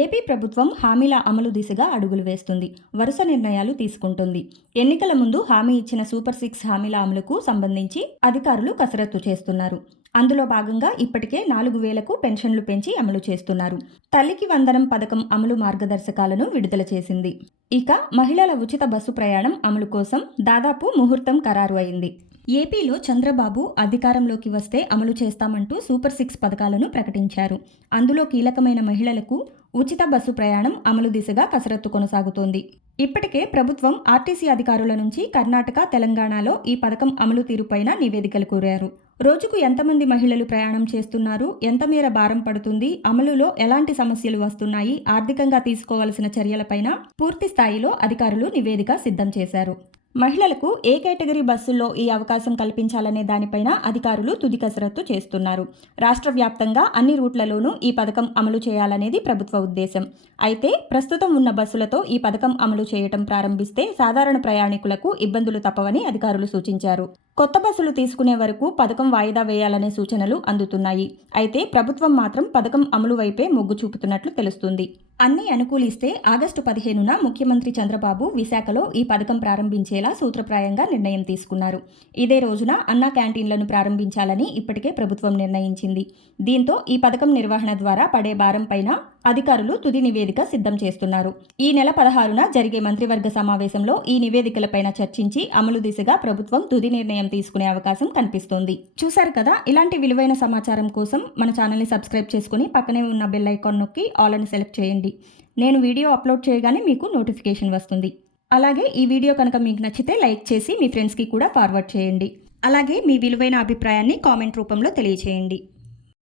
AP ప్రభుత్వం హామీల అమలు దిశగా అడుగులు వేస్తుంది. వరుస నిర్ణయాలు తీసుకుంటుంది. ఎన్నికల ముందు హామీ ఇచ్చిన సూపర్ 6 హామీల అమలుకు సంబంధించి అధికారులు కసరత్తు చేస్తున్నారు. అందులో భాగంగా ఇప్పటికే 4,000కు పెన్షన్లు పెంచి అమలు చేస్తున్నారు. తల్లికి వందనం పథకం అమలు మార్గదర్శకాలను విడుదల చేసింది. ఇక మహిళల ఉచిత బస్సు ప్రయాణం అమలు కోసం దాదాపు ముహూర్తం ఖరారు అయింది. ఏపీలో చంద్రబాబు అధికారంలోకి వస్తే అమలు చేస్తామంటూ సూపర్ 6 పథకాలను ప్రకటించారు. అందులో కీలకమైన మహిళలకు ఉచిత బస్సు ప్రయాణం అమలు దిశగా కసరత్తు కొనసాగుతోంది. ఇప్పటికే ప్రభుత్వం ఆర్టీసీ అధికారుల నుంచి కర్ణాటక, తెలంగాణలో ఈ పథకం అమలు తీరుపైన నివేదికలు కోరారు. రోజుకు ఎంతమంది మహిళలు ప్రయాణం చేస్తున్నారు, ఎంత మేర భారం పడుతుంది, అమలులో ఎలాంటి సమస్యలు వస్తున్నాయి, ఆర్థికంగా తీసుకోవాల్సిన చర్యలపైన పూర్తి స్థాయిలో అధికారులు నివేదిక సిద్ధం చేశారు. మహిళలకు ఏ కేటగిరీ బస్సుల్లో ఈ అవకాశం కల్పించాలనే దానిపైన అధికారులు తుది కసరత్తు చేస్తున్నారు. రాష్ట్ర వ్యాప్తంగా అన్ని రూట్లలోనూ ఈ పథకం అమలు చేయాలనేది ప్రభుత్వ ఉద్దేశం. అయితే ప్రస్తుతం ఉన్న బస్సులతో ఈ పథకం అమలు చేయటం ప్రారంభిస్తే సాధారణ ప్రయాణికులకు ఇబ్బందులు తప్పవని అధికారులు సూచించారు. కొత్త బస్సులు తీసుకునే వరకు పథకం వాయిదా వేయాలనే సూచనలు అందుతున్నాయి. అయితే ప్రభుత్వం మాత్రం పథకం అమలు వైపే మొగ్గు చూపుతున్నట్లు తెలుస్తుంది. అన్ని అనుకూలిస్తే ఆగస్టు 15న ముఖ్యమంత్రి చంద్రబాబు విశాఖలో ఈ పథకం ప్రారంభించేలా సూత్రప్రాయంగా నిర్ణయం తీసుకున్నారు. ఇదే రోజున అన్నా క్యాంటీన్లను ప్రారంభించాలని ఇప్పటికే ప్రభుత్వం నిర్ణయించింది. దీంతో ఈ పథకం నిర్వహణ ద్వారా పడే భారం పైన అధికారులు తుది నివేదిక సిద్ధం చేస్తున్నారు. ఈ నెల 16న జరిగే మంత్రివర్గ సమావేశంలో ఈ నివేదికలపైన చర్చించి అమలు దిశగా ప్రభుత్వం తుది నిర్ణయం తీసుకునే అవకాశం కనిపిస్తోంది. చూశారు కదా, ఇలాంటి విలువైన సమాచారం కోసం మన ఛానల్ని సబ్స్క్రైబ్ చేసుకుని పక్కనే ఉన్న బెల్ ఐకాన్ నొక్కి ఆల్ అని సెలెక్ట్ చేయండి. నేను వీడియో అప్లోడ్ చేయగానే మీకు నోటిఫికేషన్ వస్తుంది. అలాగే ఈ వీడియో కనుక మీకు నచ్చితే లైక్ చేసి మీ ఫ్రెండ్స్కి కూడా ఫార్వర్డ్ చేయండి. అలాగే మీ విలువైన అభిప్రాయాన్ని కామెంట్ రూపంలో తెలియచేయండి.